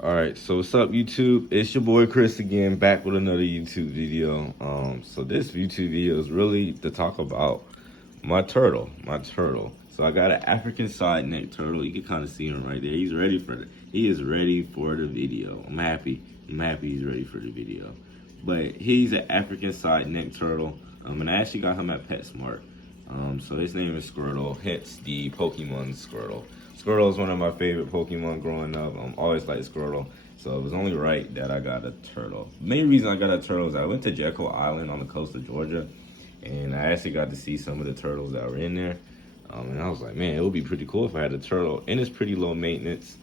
All right, so what's up, YouTube? It's your boy Chris again, back with another YouTube video. So this YouTube video is really to talk about my turtle. So I got an African side neck turtle. You can kind of see him right there. He's ready for it. He is ready for the video. I'm happy. He's ready for the video. But he's an African side neck turtle. And I actually got him at PetSmart. So his name is Squirtle, hence the Pokemon Squirtle. Squirtle is one of my favorite Pokemon growing up. Always liked Squirtle, so it was only right that I got a turtle. The main reason I got a turtle is I went to Jekyll Island on the coast of Georgia, and I actually got to see some of the turtles that were in there. And I was like, man, it would be pretty cool if I had a turtle, and it's pretty low maintenance.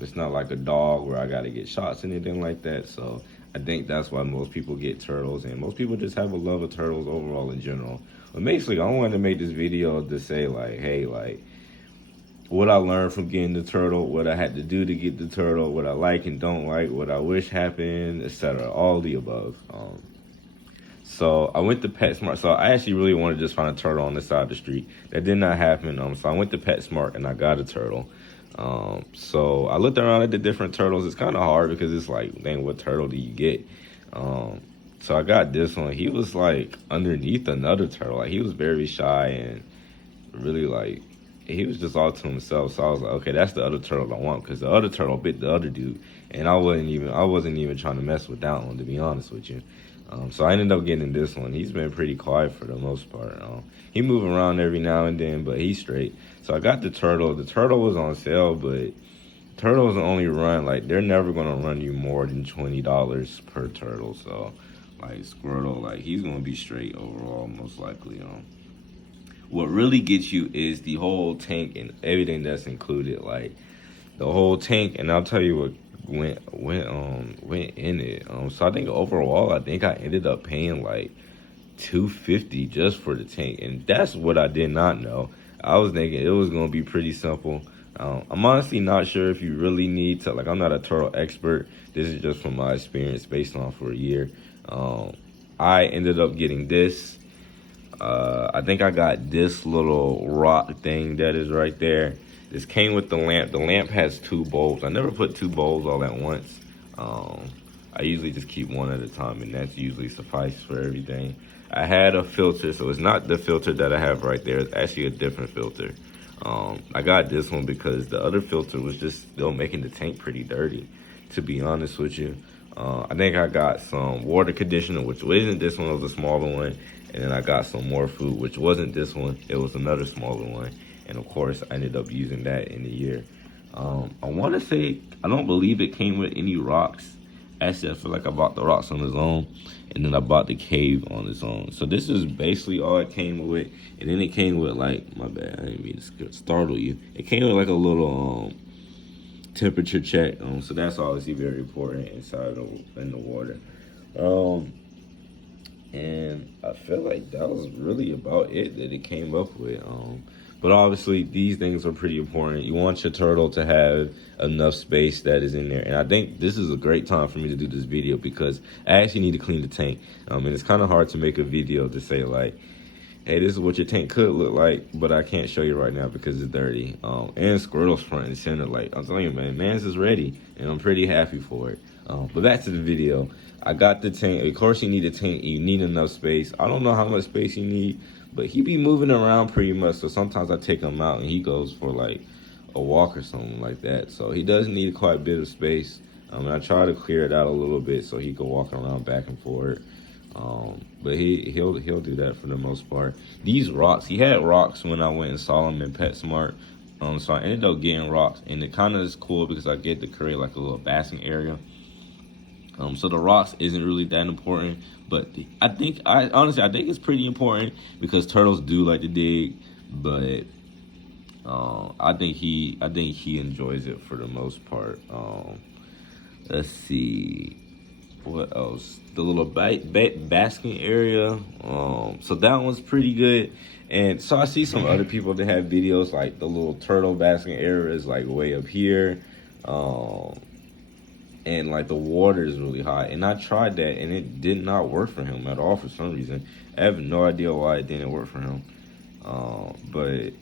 It's not like a dog where I got to get shots and anything like that. So I think that's why most people get turtles, and most people just have a love of turtles overall in general. But basically, I wanted to make this video to say, like, hey, like, what I learned from getting the turtle, what I had to do to get the turtle, what I like and don't like, what I wish happened, etc. All the above. So I went to PetSmart. So I actually really wanted to just find a turtle on the side of the street. That did not happen. So I went to PetSmart and I got a turtle. So I looked around at the different turtles. It's kind of hard because it's like, dang, what turtle do you get? So I got this one. He was like underneath another turtle. Like he was very shy and really like, he was just all to himself. So I was like, okay, that's the other turtle I want, because the other turtle bit the other dude, and I wasn't even trying to mess with that one, to be honest with you. So I ended up getting this one. He's been pretty quiet for the most part. He move around every now and then, but he's straight. So I got the turtle. The turtle was on sale, but turtles only run, like, they're never gonna run you more than $20 per turtle. So like Squirtle, like, he's gonna be straight overall, most likely. What really gets you is the whole tank and everything that's included, like the whole tank. And I'll tell you what went in it. So I think overall, I think I ended up paying like $250 just for the tank, and that's what I did not know. I was thinking it was gonna be pretty simple. I'm honestly not sure if you really need to, like, I'm not a turtle expert. This is just from my experience based on for a year. I ended up getting this. I think I got this little rock thing that is right there. This came with the lamp. The lamp has two bulbs. I never put two bulbs all at once. I usually just keep one at a time, and that's usually suffice for everything. I had a filter, so it's not the filter that I have right there. It's actually a different filter. I got this one because the other filter was just still making the tank pretty dirty, to be honest with you. I think I got some water conditioner, which wasn't this one, it was a smaller one. And then I got some more food, which wasn't this one, it was another smaller one. And of course, I ended up using that in the year. I want to say, I don't believe it came with any rocks. Actually, I feel like I bought the rocks on its own, and then I bought the cave on its own. So this is basically all it came with. And then it came with, like, my bad, I didn't mean to startle you. It came with like a little temperature check. So that's obviously very important inside in the water. And I feel like that was really about it that it came up with. But obviously, these things are pretty important. You want your turtle to have enough space that is in there. And I think this is a great time for me to do this video because I actually need to clean the tank. And it's kind of hard to make a video to say, like, hey, this is what your tank could look like, but I can't show you right now because it's dirty. And Squirtle's front and center, like, I'm telling you, man, man's is ready, and I'm pretty happy for it. But back to the video. I got the tank. Of course, you need a tank. You need enough space. I don't know how much space you need, but he be moving around pretty much. So sometimes I take him out and he goes for like a walk or something like that. So he does need quite a bit of space. And I try to clear it out a little bit so he can walk around back and forth. But he'll do that for the most part. These rocks, he had rocks when I went and saw him in PetSmart. So I ended up getting rocks, and it kind of is cool because I get to create like a little basking area. So the rocks isn't really that important, but I think it's pretty important because turtles do like to dig, but I think he enjoys it for the most part. Let's see, what else? The little basking area. So that one's pretty good. And so I see some other people that have videos like the little turtle basking area is like way up here. And like the water is really hot, and I tried that and it did not work for him at all for some reason. I have no idea why it didn't work for him. But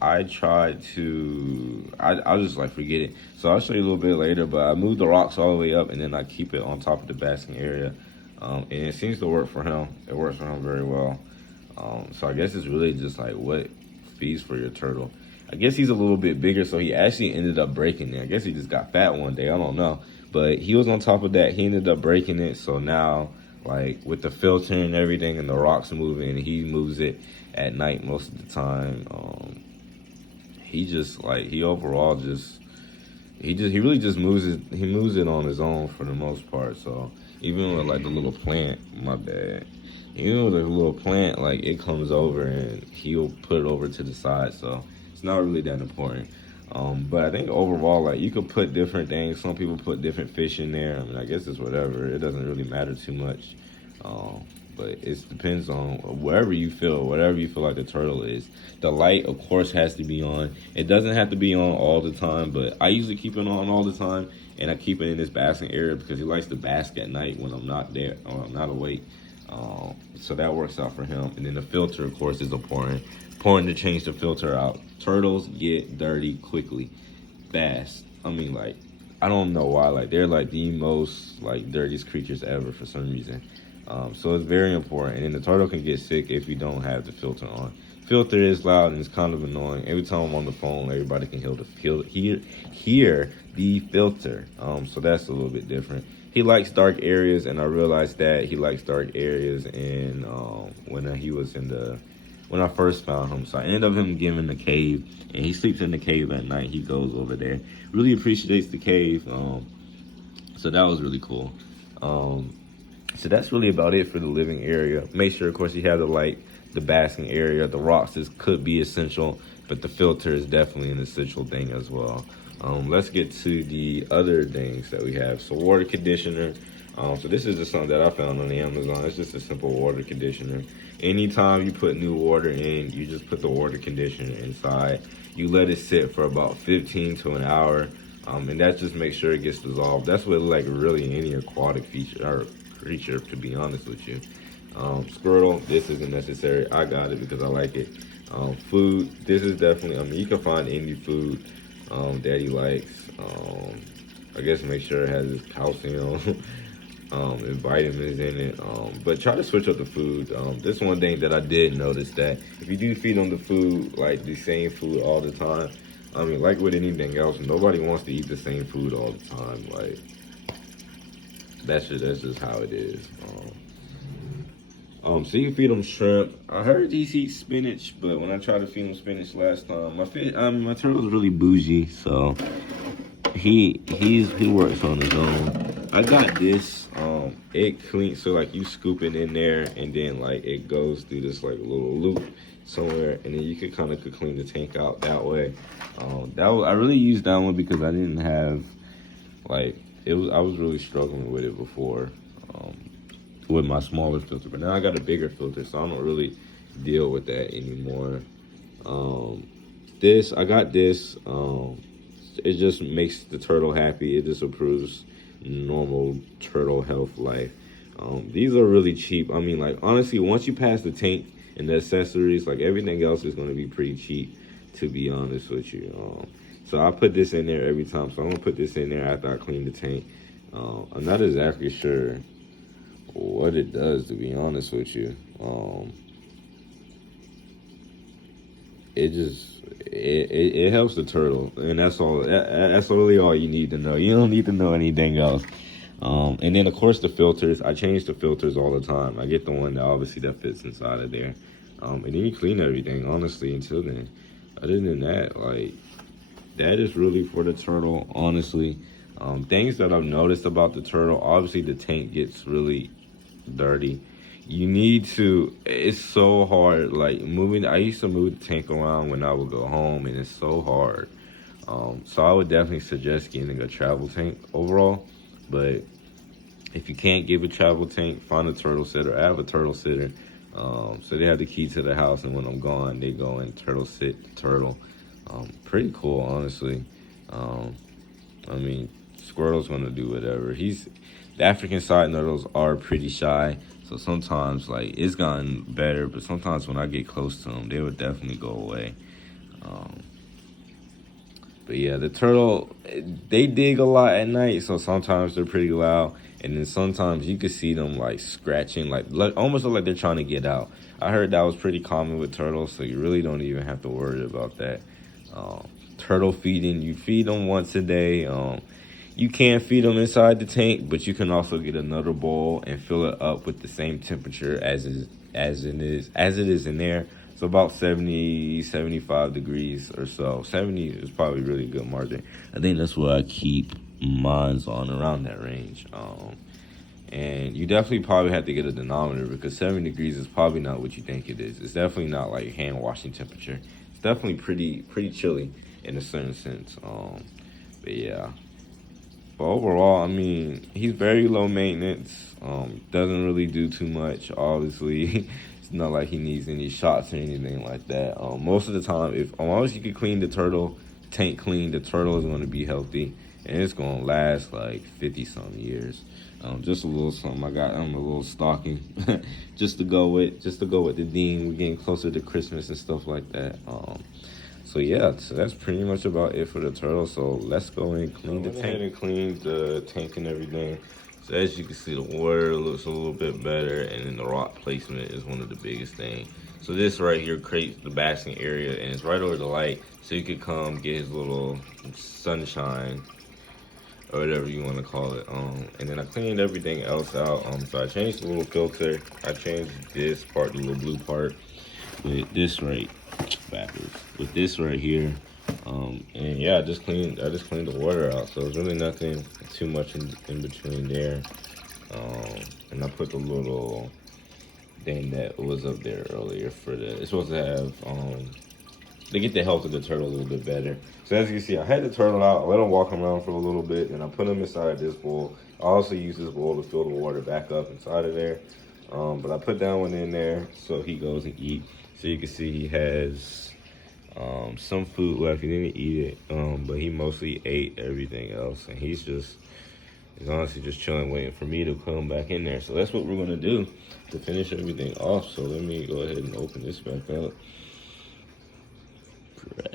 I tried to, I'll just like forget it. So I'll show you a little bit later, but I moved the rocks all the way up and then I keep it on top of the basking area. And it seems to work for him. It works for him very well. So I guess it's really just like what feeds for your turtle. I guess he's a little bit bigger, so he actually ended up breaking it. I guess he just got fat one day, I don't know. But he was on top of that, he ended up breaking it, so now, like, with the filter and everything and the rocks moving, he moves it at night most of the time. He just, like, he overall just, he really just moves it on his own for the most part, so even with, like, the little plant, my bad. Even with a little plant, like, it comes over and he'll put it over to the side, so it's not really that important. But I think overall, like, you could put different things. Some people put different fish in there. I mean, I guess it's whatever. It doesn't really matter too much. But it depends on whatever you feel like the turtle is. The light, of course, has to be on. It doesn't have to be on all the time, but I usually keep it on all the time, and I keep it in this basking area because he likes to bask at night when I'm not there or I'm not awake. So that works out for him. And then the filter, of course, is important to change the filter out. Turtles get dirty quickly, fast. I mean, like, I don't know why. Like, they're like the most like dirtiest creatures ever for some reason. So it's very important. And then the turtle can get sick if you don't have the filter on. Filter is loud and it's kind of annoying. Every time I'm on the phone, everybody can hear the filter. So that's a little bit different. He likes dark areas, and I realized that he likes dark areas. And when I first found him, so I ended up him giving the cave, and he sleeps in the cave at night. He goes over there, really appreciates the cave. So that was really cool. So that's really about it for the living area. Make sure, of course, you have the light, the basking area. The rocks could be essential, but the filter is definitely an essential thing as well. Let's get to the other things that we have. So water conditioner. So this is just something that I found on the Amazon. It's just a simple water conditioner. Anytime you put new water in, you just put the water conditioner inside. You let it sit for about 15 to an hour. And that just makes sure it gets dissolved. That's what like really any aquatic feature or creature, to be honest with you. Squirtle, this isn't necessary. I got it because I like it. Food, this is definitely, I mean, you can find any food that he likes. I guess make sure it has his calcium and vitamins in it. But try to switch up the food. This one thing that I did notice, that if you do feed them the food, like the same food all the time, I mean, like with anything else, nobody wants to eat the same food all the time. Like, that's just how it is. So you feed them shrimp. I heard these eat spinach, but when I tried to feed them spinach last time, my turtle's really bougie, so he works on his own. I got this. It cleans, so like you scoop it in there, and then like it goes through this like little loop somewhere, and then you could kind of clean the tank out that way. I really used that one because I didn't have like I was really struggling with it before. With my smaller filter, but now I got a bigger filter, so I don't really deal with that anymore. I got this. It just makes the turtle happy. It just improves normal turtle health life. These are really cheap. I mean, like, honestly, once you pass the tank and the accessories, like, everything else is going to be pretty cheap, to be honest with you. So I put this in there every time. So I'm gonna put this in there after I clean the tank. I'm not exactly sure what it does, to be honest with you. It helps the turtle, and that's all. That's really all you need to know. You don't need to know anything else. And then of course the filters. I change the filters all the time. I get the one that obviously that fits inside of there. And then you clean everything, honestly, until then. Other than that, like, that is really for the turtle, honestly. Things that I've noticed about the turtle, obviously the tank gets really dirty. You need to, it's so hard, like moving. I used to move the tank around when I would go home, and it's so hard. So I would definitely suggest getting a travel tank overall. But if you can't give a travel tank, find a turtle sitter. I have a turtle sitter. So they have the key to the house, and when I'm gone, they go and turtle sit the turtle. Pretty cool, honestly. I mean, Squirtle's gonna do whatever. The African side turtles are pretty shy, so sometimes, like, it's gotten better, but sometimes when I get close to them, they would definitely go away. Um, but yeah, the turtle, they dig a lot at night, so sometimes they're pretty loud. And then sometimes you can see them like scratching, like almost look like they're trying to get out. I heard that was pretty common with turtles, so you really don't even have to worry about that. Turtle feeding, you feed them once a day. You can feed them inside the tank, but you can also get another bowl and fill it up with the same temperature as it is in there. So about 70, 75 degrees or so. 70 is probably really good margin. I think that's what I keep mines on, around that range. And you definitely probably have to get a thermometer because 70 degrees is probably not what you think it is. It's definitely not like hand washing temperature. It's definitely pretty chilly in a certain sense. But yeah. But overall, I mean, he's very low maintenance. Doesn't really do too much. Obviously, it's not like he needs any shots or anything like that. Most of the time, if as long as you can clean the turtle, tank clean, the turtle is going to be healthy, and it's going to last like 50-something years. Just a little something. I got a little stocking, just to go with the theme. We're getting closer to Christmas and stuff like that. So yeah, so that's pretty much about it for the turtle. So let's go and clean the tank. And clean the tank and everything. So as you can see, the water looks a little bit better, and then the rock placement is one of the biggest things. So this right here creates the basking area, and it's right over the light, so you could come get his little sunshine or whatever you want to call it. And then I cleaned everything else out. So I changed the little filter. I changed this part, the little blue part, with this right backwards, with this right here. And yeah, I just cleaned the water out. So there's really nothing too much in between there. And I put the little thing that was up there earlier for it's supposed to have to get the health of the turtle a little bit better. So as you can see, I had the turtle out, I let him walk around for a little bit, and I put him inside this bowl. I also use this bowl to fill the water back up inside of there. But I put that one in there so he goes and eat. So you can see he has some food left. He didn't eat it, but he mostly ate everything else, and he's honestly just chilling, waiting for me to put him back in there. So that's what we're gonna do to finish everything off. So let me go ahead and open this back up.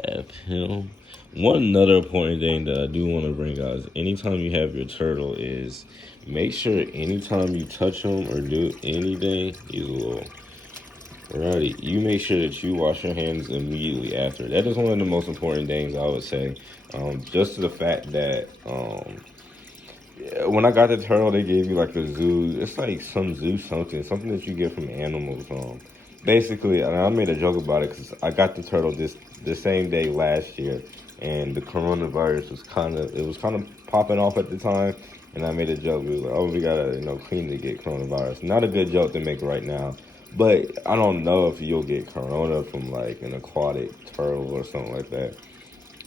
Grab him. Another important thing that I do want to bring out is anytime you have your turtle is make sure anytime you touch him or do anything, he's a little rowdy, you make sure that you wash your hands immediately after. That is one of the most important things I would say. Just to the fact that when I got the turtle, they gave you like a zoo. It's like some zoo something that you get from animals. Basically, and I made a joke about it because I got the turtle the same day last year, and the coronavirus was kind of popping off at the time, and I made a joke. We was like, oh, we gotta clean to get coronavirus. Not a good joke to make right now, but I don't know if you'll get corona from like an aquatic turtle or something like that.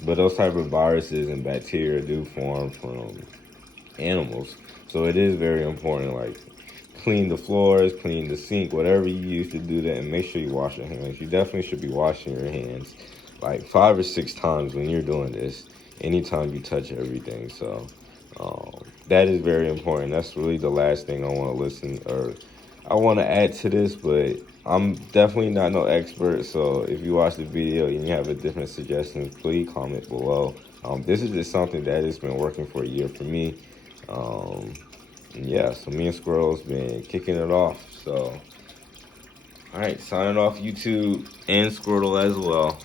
But those type of viruses and bacteria do form from animals, so it is very important. Like, clean the floors, clean the sink, whatever you use to do that, and make sure you wash your hands. You definitely should be washing your hands like 5 or 6 times when you're doing this, anytime you touch everything. So that is very important. That's really the last thing I want to add to this, but I'm definitely not no expert. So if you watch the video and you have a different suggestion, please comment below. This is just something that has been working for a year for me. Yeah, so me and Squirrel's been kicking it off. So, all right, signing off YouTube and Squirtle as well.